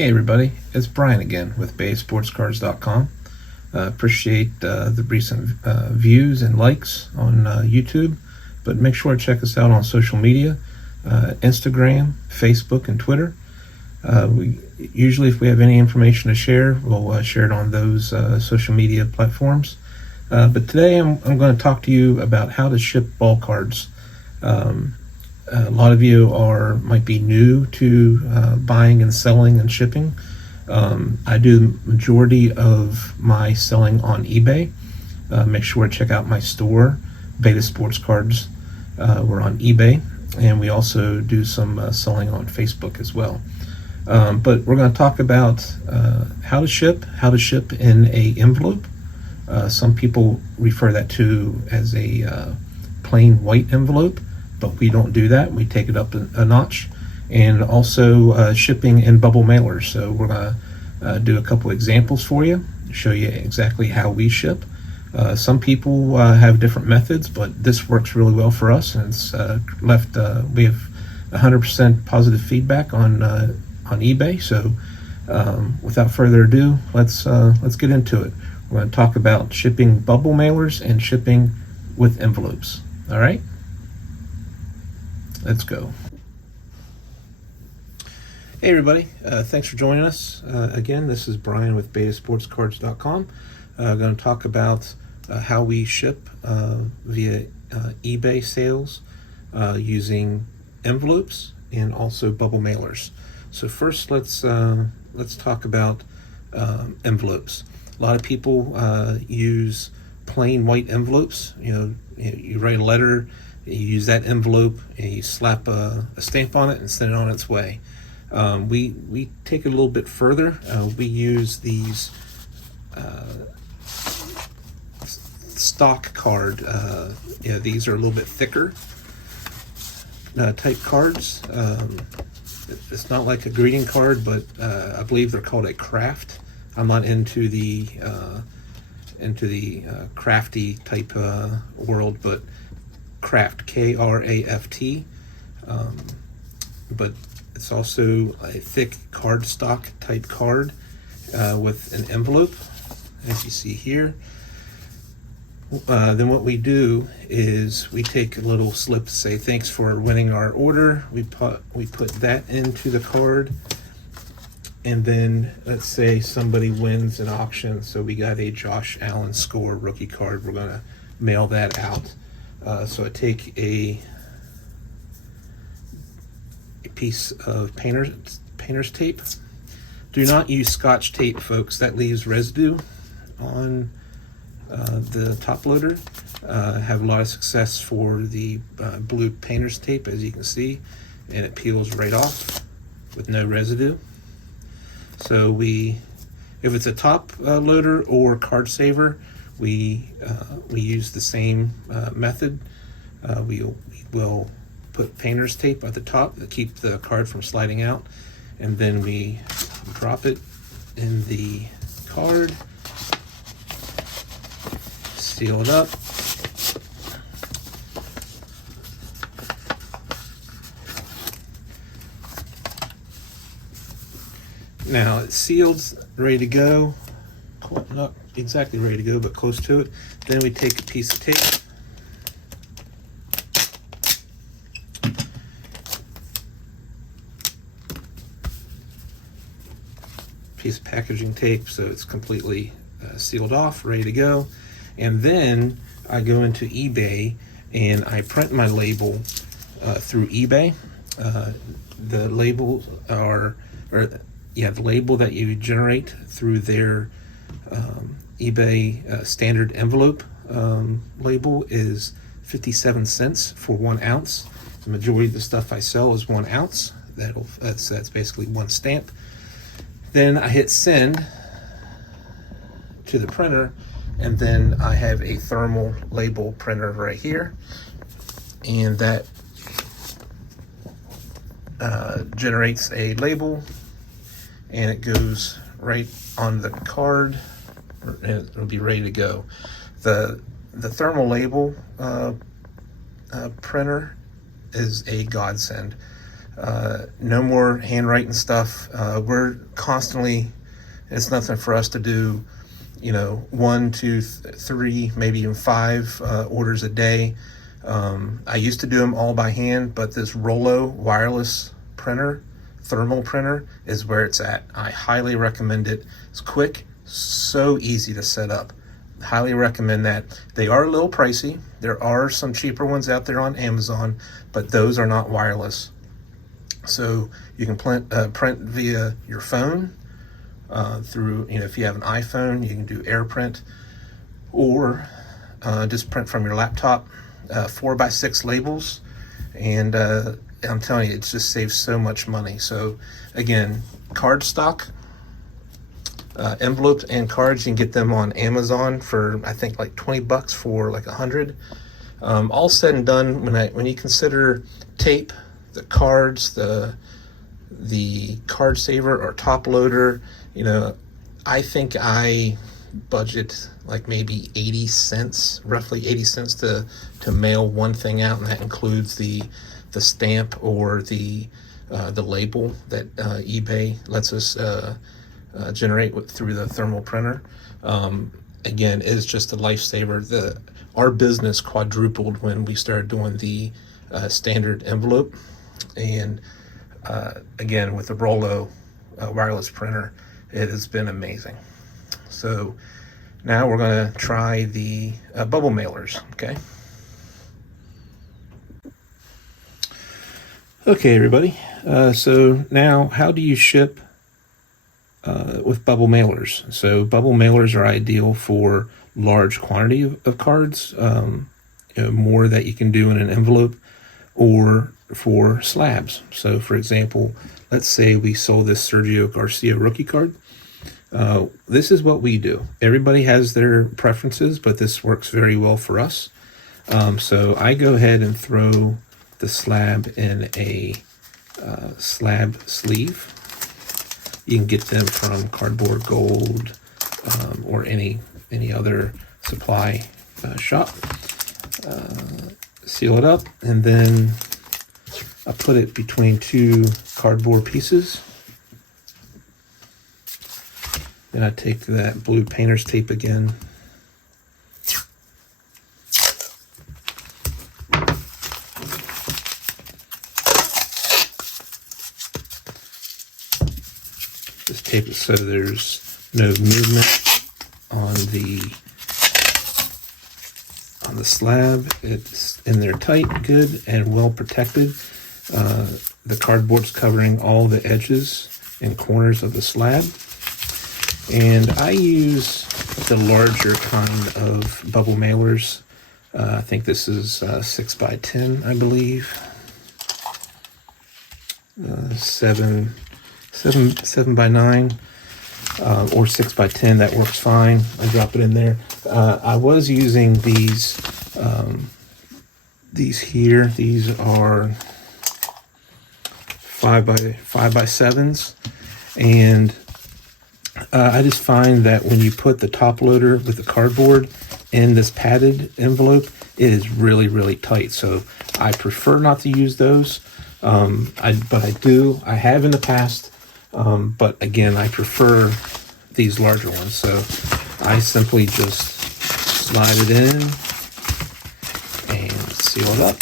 Hey everybody, it's Brian again with BaySportsCards.com. Appreciate the recent views and likes on YouTube, but make sure to check us out on social media, Instagram, Facebook, and Twitter. We usually, if we have any information to share, we'll share it on those social media platforms. But today I'm going to talk to you about how to ship ball cards. A lot of you might be new to buying and selling and shipping. I do the majority of my selling on eBay. Make sure to check out my store, Beta Sports Cards. We're on eBay, and we also do some selling on Facebook as well. But we're going to talk about how to ship in a envelope. Some people refer that to as a plain white envelope, but we don't do that. We take it up a notch. And also shipping in bubble mailers. So we're going to do a couple examples for you, show you exactly how we ship. Some people have different methods, but this works really well for us, and it's we have 100% positive feedback on eBay. So without further ado, let's get into it. We're going to talk about shipping bubble mailers and shipping with envelopes. All right, let's go. Hey everybody, thanks for joining us. Again, this is Brian with BetaSportsCards.com. I'm going to talk about how we ship via eBay sales using envelopes and also bubble mailers. So first, let's talk about envelopes. A lot of people use plain white envelopes. You write a letter, you use that envelope, and you slap a stamp on it and send it on its way. We take it a little bit further. We use these stock card. These are a little bit thicker type cards. It's not like a greeting card, but I believe they're called a craft. I'm not into the crafty type world, but craft, K-R-A-F-T. But it's also a thick cardstock type card with an envelope, as you see here. Then what we do is we take a little slip to say thanks for winning our order. We put that into the card, and then let's say somebody wins an auction. So we got a Josh Allen score rookie card. We're gonna mail that out. So I take a piece of painter's tape. Do not use Scotch tape, folks. That leaves residue on the top loader. Have a lot of success for the blue painter's tape, as you can see, and it peels right off with no residue. So if it's a top loader or card saver, we use the same method. We will put painter's tape at the top to keep the card from sliding out, and then we drop it in the card, seal it up, now it's sealed, ready to go. Not exactly ready to go, but close to it. Then we take a piece of tape, piece of packaging tape, so it's completely sealed off, ready to go. And then I go into eBay and I print my label through eBay. The labels the label that you generate through their eBay standard envelope label is 57 cents for 1 ounce. The majority of the stuff I sell is 1 ounce. That's basically one stamp. Then I hit send to the printer, and then I have a thermal label printer right here, and that generates a label, and it goes right on the card, and it'll be ready to go. The thermal label printer is a godsend. No more handwriting stuff. We're constantly, it's nothing for us to do, 1, 2, 3, maybe even 5 orders a day. I used to do them all by hand, but this Rollo wireless printer, thermal printer, is where it's at. I highly recommend it. It's quick, so easy to set up. Highly recommend that. They are a little pricey. There are some cheaper ones out there on Amazon, but those are not wireless. So you can print via your phone, through, if you have an iPhone, you can do AirPrint, or just print from your laptop. 4x6 labels, and I'm telling you, it just saves so much money. So again, cardstock, envelopes and cards, you can get them on Amazon for, I think, like $20 for like 100. All said and done, when you consider tape, the cards, the card saver or top loader, I think I budget like maybe 80 cents, roughly 80 cents to mail one thing out, and that includes the stamp or the label that eBay lets us generate through the thermal printer. Again, it is just a lifesaver. Our business quadrupled when we started doing the standard envelope, and again, with the Rollo wireless printer, it has been amazing. So now we're going to try the bubble mailers, okay? Okay, everybody. So now, how do you ship with bubble mailers? So bubble mailers are ideal for large quantity of cards, more that you can do in an envelope, or for slabs. So for example, let's say we sold this Sergio Garcia rookie card. This is what we do. Everybody has their preferences, but this works very well for us. So I go ahead and throw the slab in a slab sleeve. You can get them from Cardboard Gold, or any other supply shop. Seal it up, and then I put it between 2 cardboard pieces. Then I take that blue painter's tape again. Just tape it so there's no movement on the slab. It's in there tight, good, and well protected. The cardboard's covering all the edges and corners of the slab. And I use the larger kind of bubble mailers. I think this is 6x10, I believe. 7x9, or 6x10, that works fine. I drop it in there. I was using these here. These are 5x7s, and I just find that when you put the top loader with the cardboard in this padded envelope, it is really, really tight. So I prefer not to use those. But I have in the past. But again, I prefer these larger ones. So I simply just slide it in and seal it up.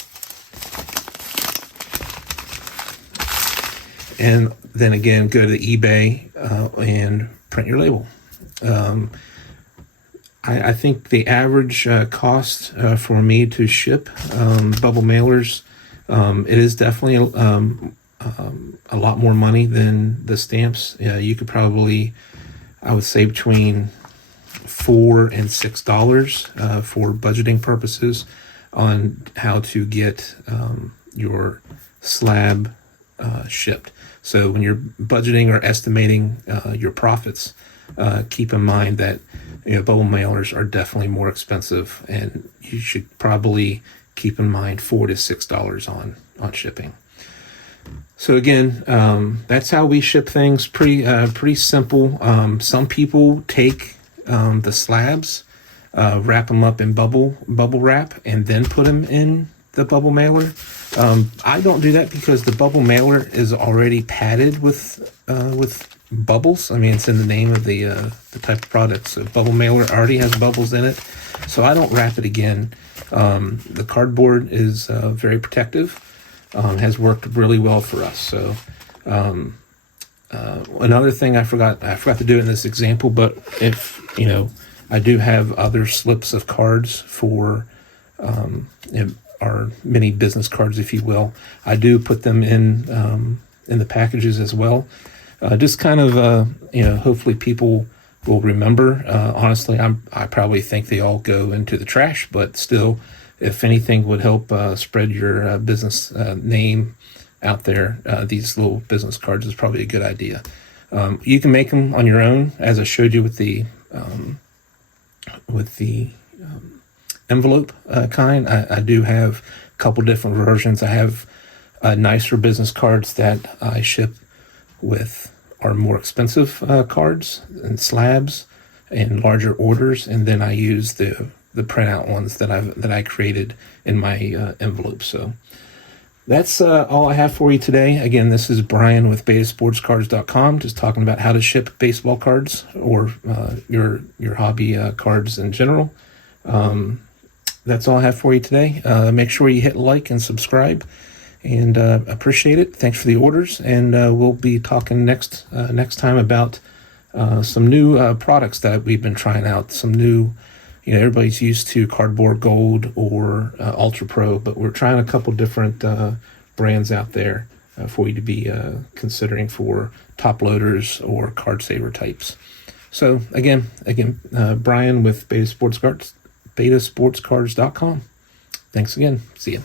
And then again, go to eBay and print your label. I think the average cost for me to ship bubble mailers, it is definitely a lot more money than the stamps. You could probably, I would say, between $4 and $6 for budgeting purposes on how to get your slab shipped. So when you're budgeting or estimating your profits, keep in mind that bubble mailers are definitely more expensive, and you should probably keep in mind $4 to $6 on shipping. So again, that's how we ship things. Pretty simple. Some people take the slabs, wrap them up in bubble wrap, and then put them in the bubble mailer. I don't do that because the bubble mailer is already padded with bubbles. I mean, it's in the name of the type of product. So bubble mailer already has bubbles in it, so I don't wrap it again. The cardboard is very protective. Has worked really well for us. So another thing I forgot to do in this example, but if I do have other slips of cards for our mini business cards, if you will. I do put them in the packages as well. Just kind of hopefully people will remember. Honestly, I probably think they all go into the trash, but still, if anything would help spread your business name out there, these little business cards is probably a good idea. You can make them on your own, as I showed you with the envelope kind. I do have a couple different versions. I have nicer business cards that I ship with are more expensive cards and slabs and larger orders, and then I use the printout ones that I created in my envelope. So that's all I have for you today. Again, this is Brian with betasportscards.com, just talking about how to ship baseball cards or your hobby cards in general. That's all I have for you today. Make sure you hit like and subscribe, and appreciate it. Thanks for the orders, and we'll be talking next time about some new products that we've been trying out. Some new, everybody's used to Cardboard Gold or Ultra Pro, but we're trying a couple different brands out there for you to be considering for top loaders or card saver types. So again, Brian with betasportscards.com. Thanks again. See ya.